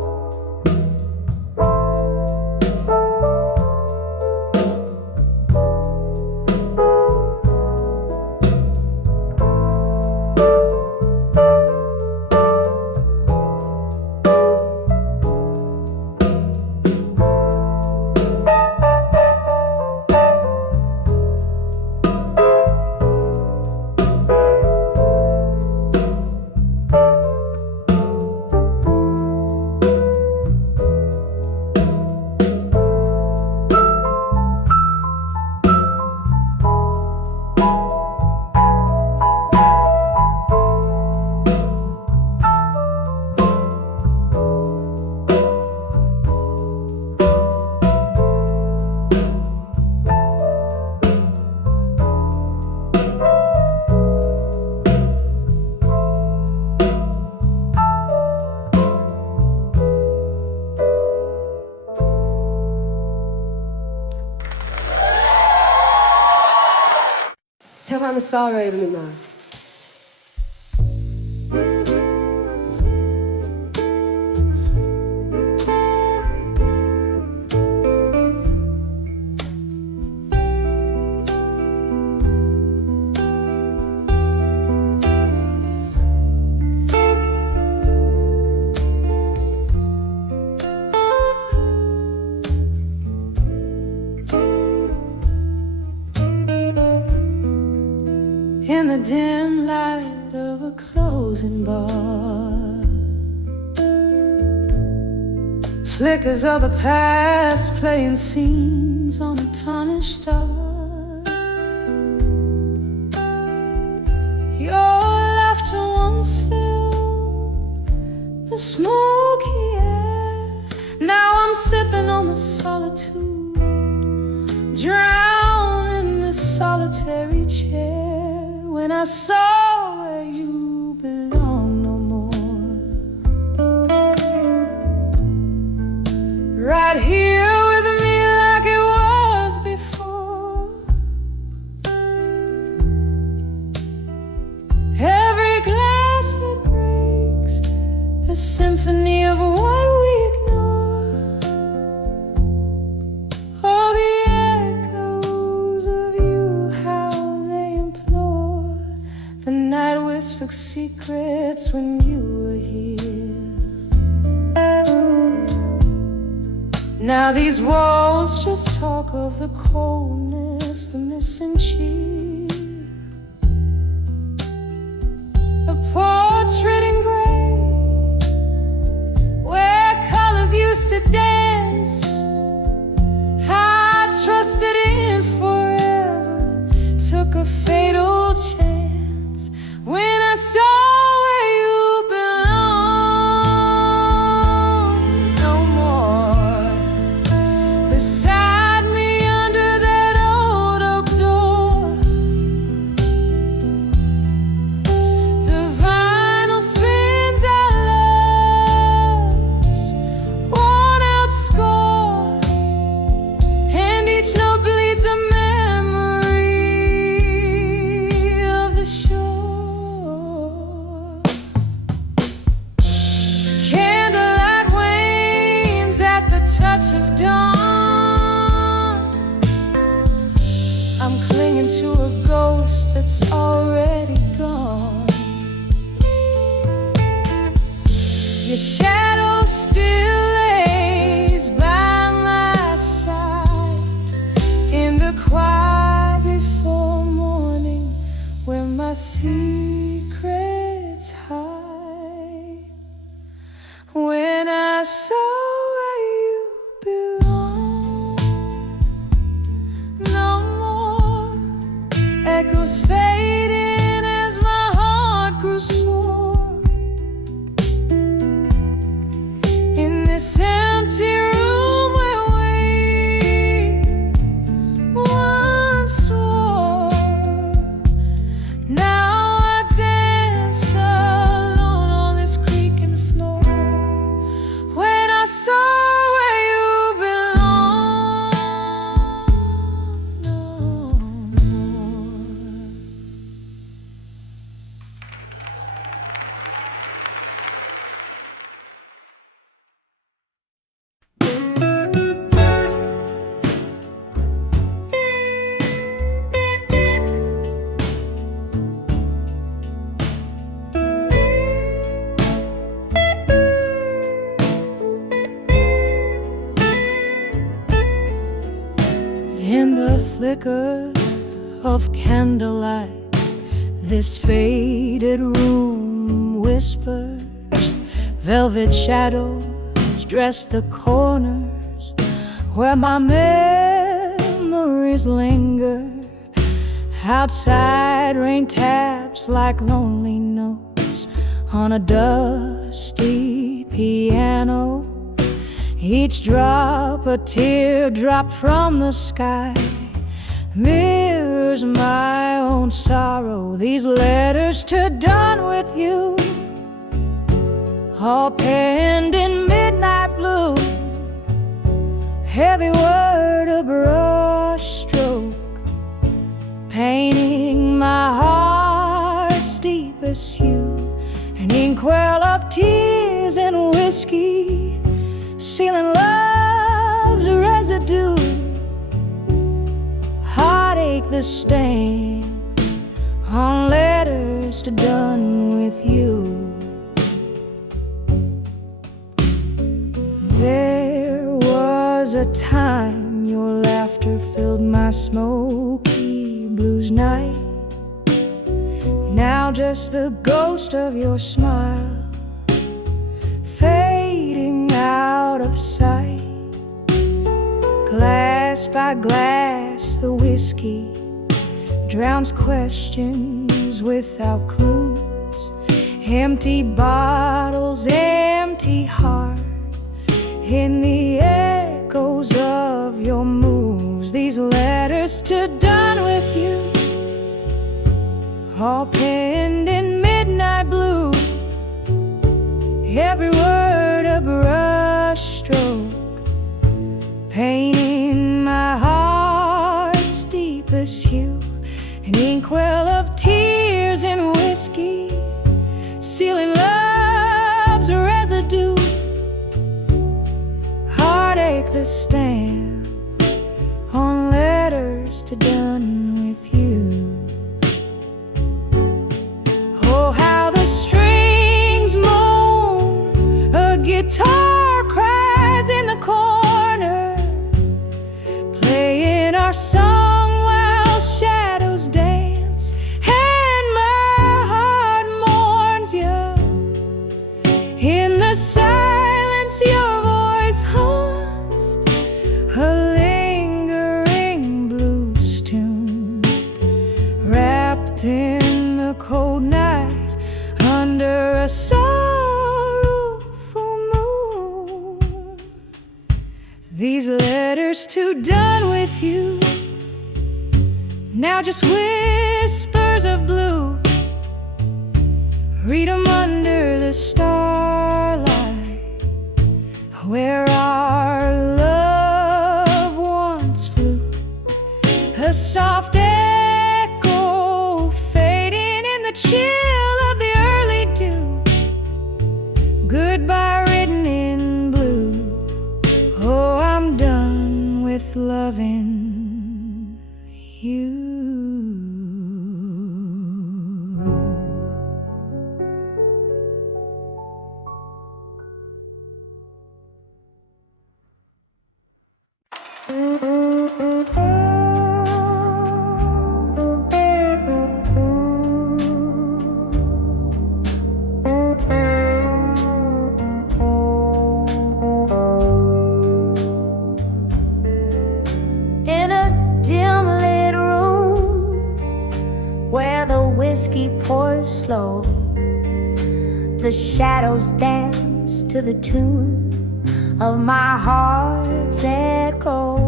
Tell me I'm a star raven in there. In the dim light of a closing bar, flickers of the past playing scenes on a tarnished star. Your laughter once filled the smoky air. Now I'm sipping on the solitude, drowned in this solitary chair. When I saw where you belong no more, right here with me like it was before. Every glass that breaks, a symphony of what we ignore. All the echoes of you, how they implore. The night whispered secrets when you were here. Now these walls just talk of the coldness, the missing cheer. A portrait in gray, where colors used to dance. I trusted in forever, took a fatal chance. When I saw where you belong no more, beside me under that old oak door, the vinyl spins our love's worn out score, and each note bleeds a memory of the shore. Candlelight wanes at the touch of dawn. I'm clinging to a ghost that's already gone. Your shadow still lays by my side in the quiet before morning, where my secrets hide. When I saw where you belong no more, echoes fading as my heart grew sore. In this empty room where we once swore, now I dance alone on this creaking floor. When I saw where you belong no more. flicker of candlelight, this faded room whispers. Velvet shadows dress the corners where my memories linger. Outside, rain taps like lonely notes on a dusty piano. Each drop a teardrop from the sky mirrors my own sorrow. These letters to done with you, all penned in midnight blue. Heavy word, a brush stroke, painting my heart's deepest hue. An inkwell of tears and whiskey, sealing love's residue. Heartache, the stain on letters to done with you. There was a time your laughter filled my smoky blues night. Now just the ghost of your smile, fading out of sight. Glass by glass, the whiskey drowns questions without clues. Empty bottles, empty heart, in the echoes of your moves. These letters to done with you, all penned in midnight blue. Every word a brush stroke, painting my heart's deepest hue. An inkwell of tears and whiskey, sealing love's residue. Heartache, the stamp on letters to done with you. Oh, how the strings moan, a guitar cries in the corner, playing our song while shadows dance, and my heart mourns you. In the silence your voice haunts, a lingering blues tune, wrapped in the cold night under a sorrowful moon. These letters to done with you, now just whispers of blue. Read 'em under the starlight, where our love once flew. A soft echo fading in the chill of the early dew. Goodbye written in blue. Oh, I'm done with loving you. In a dim lit room where the whiskey pours slow, the shadows dance to the tune of my heart's echo.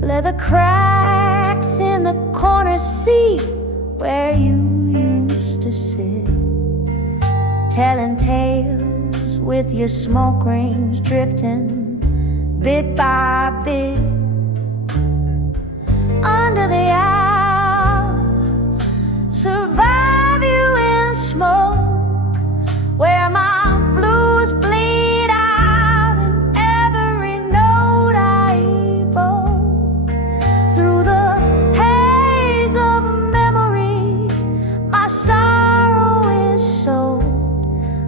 Leather cracks in the corner seat where you used to sit, telling tales with your smoke rings drifting bit by bit. Under the owl, survive you in smoke, where my blues bleed out in every note I evoke. Through the haze of memory, my sorrow is sold.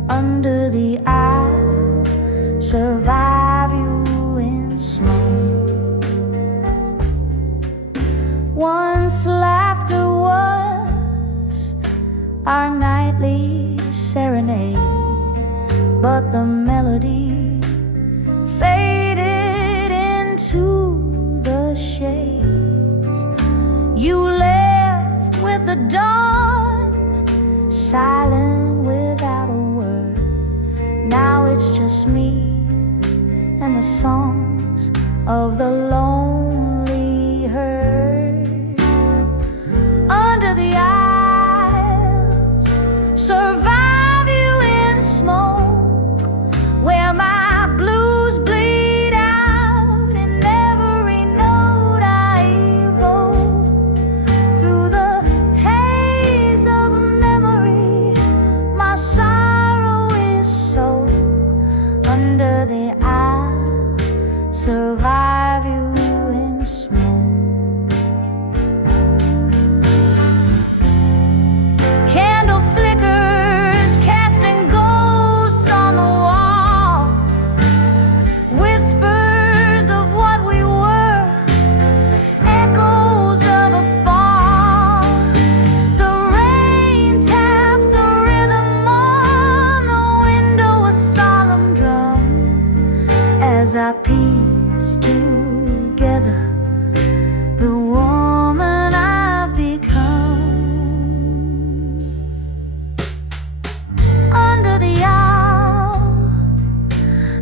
Under the owl, survive you in smoke. serenade, but the melody faded into the shades. You left with the dawn, silent without a word. Now it's just me and the songs of the lonely herd. Under the aisles, survive you in smoke, where my blues bleed out in every note I evoke. Through the haze of memory, my sorrow is soaked. Under the aisle, survive you in smoke. Candle flickers casting ghosts on the wall, whispers of what we were, echoes of a fall. The rain taps a rhythm on the window, a solemn drum, as I piece together the woman I've become. Under the owl,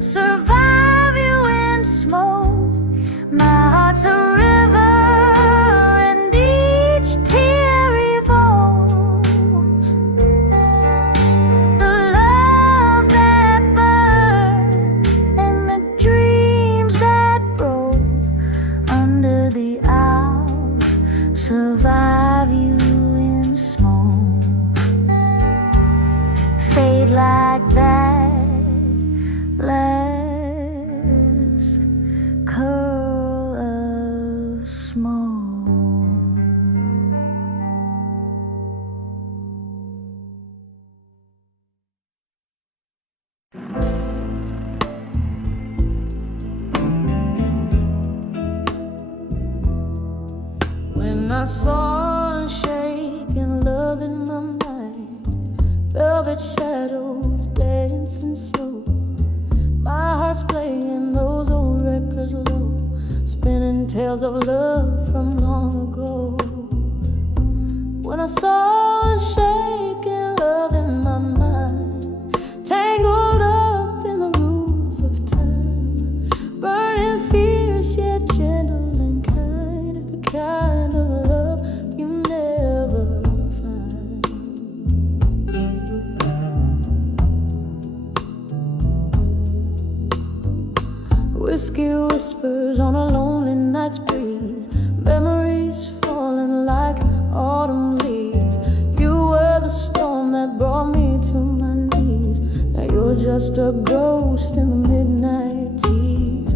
survive you in smoke. My heart's a river, and each tear evokes the love that burned and the dreams that broke. Under the owls, survive you in smoke. Fade like that last curl of smoke. When I saw unshaken love in my mind, velvet shadows dancing slow, my heart's playing those old records low, spinning tales of love from long ago. When I saw unshaken love in my mind, tangled up in the roots of time, burning fierce yet gentle and kind, is the kind of love you never find. Whiskey whispers on a lonely night's breeze, memories falling like autumn leaves. You were the storm that brought me to my knees. Now you're just a ghost in the midnight tease.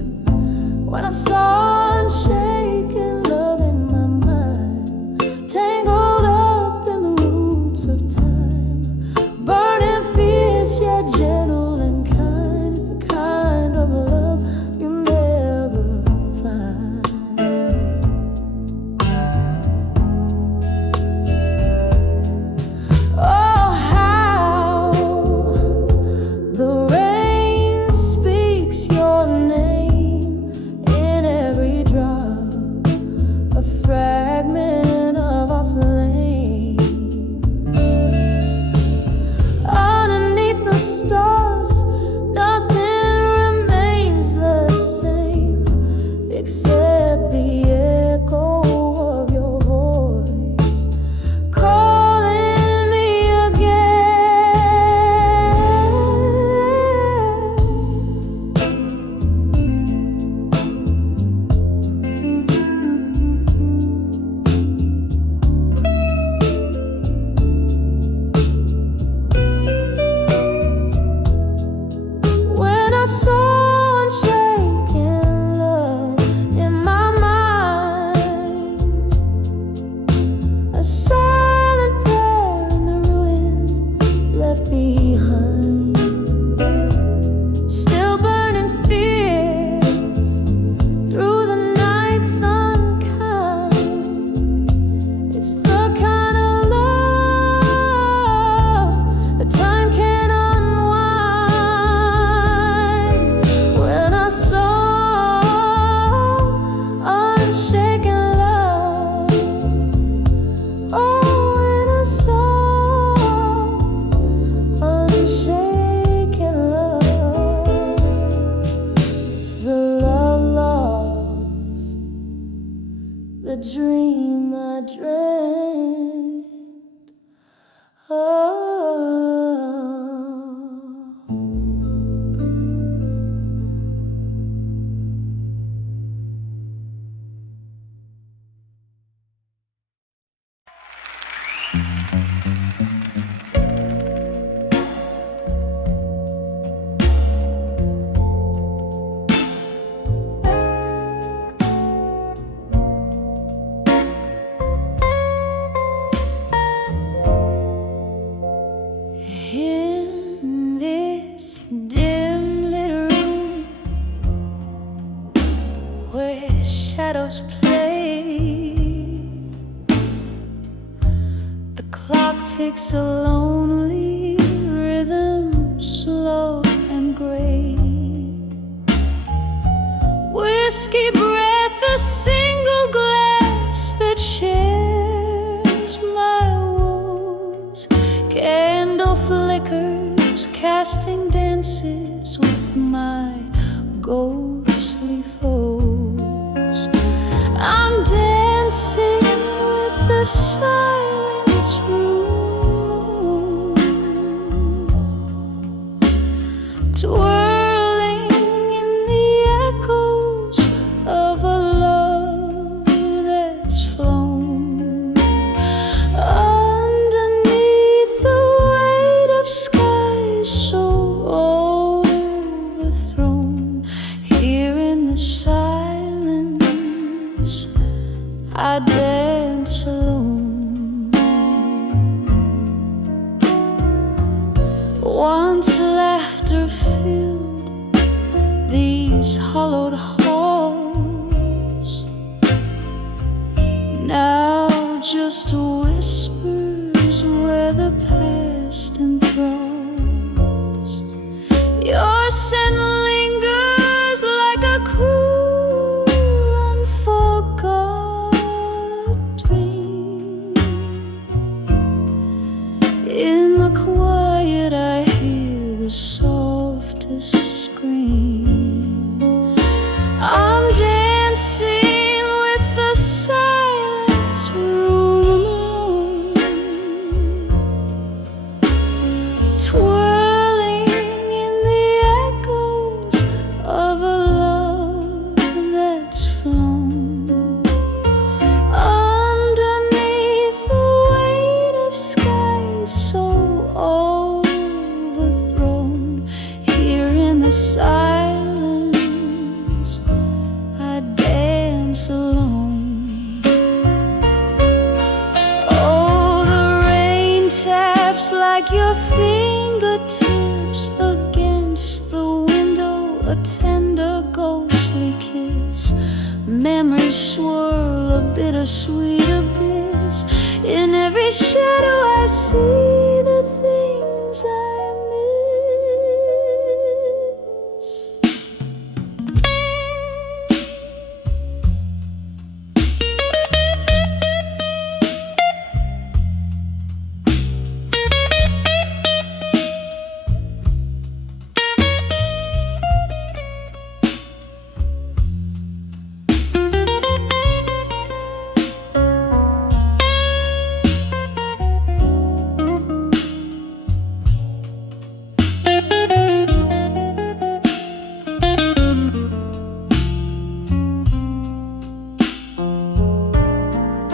When I saw unshaken love in my mind, tangled up in the roots of time, burning fierce yet gentle and kind, it's the kind of love you never find. Oh, how the rain speaks your name in every drop, a fragment of our flame. Underneath the stars, nothing remains the same except the echo of your voice calling me again. shaking love. It's the love lost, the dream I dreamt. Oh. In this dim little room where shadows play, the clock takes a lonely rhythm, slow and gray. Whiskey breath, a single glass that shares my woes. Candle flickers, casting dances with my ghostly foes. I'm dancing with the silence room, twirling in the echoes of a love that's flown. Underneath the weight of skies so overthrown, here in the silence I dance alone. Once laughter filled these hollowed halls, now just whispers where the past enthralls. Your scent lingers like a cruel, unforgot dream. In the quiet I hear the softest scream. I'm dancing with the silence room alone, twirling in the echoes of a love that's flown. Underneath the weight of skies so overthrown, here in the silence I dance alone. Oh, the rain taps like your fingertips against the window, a tender ghostly kiss. Memories swirl, a bittersweet abyss. In every shadow I see the things I miss.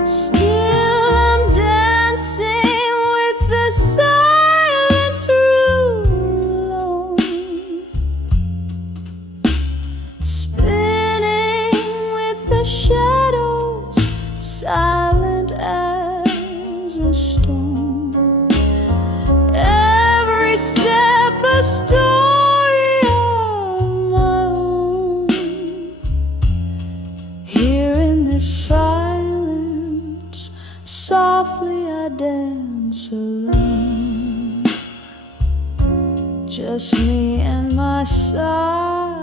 Still I'm dancing with the silence room alone, spinning with the shadows, silent as a stone. Every step a story of my own. Here in this silence, softly I dance alone. Just me and my silence.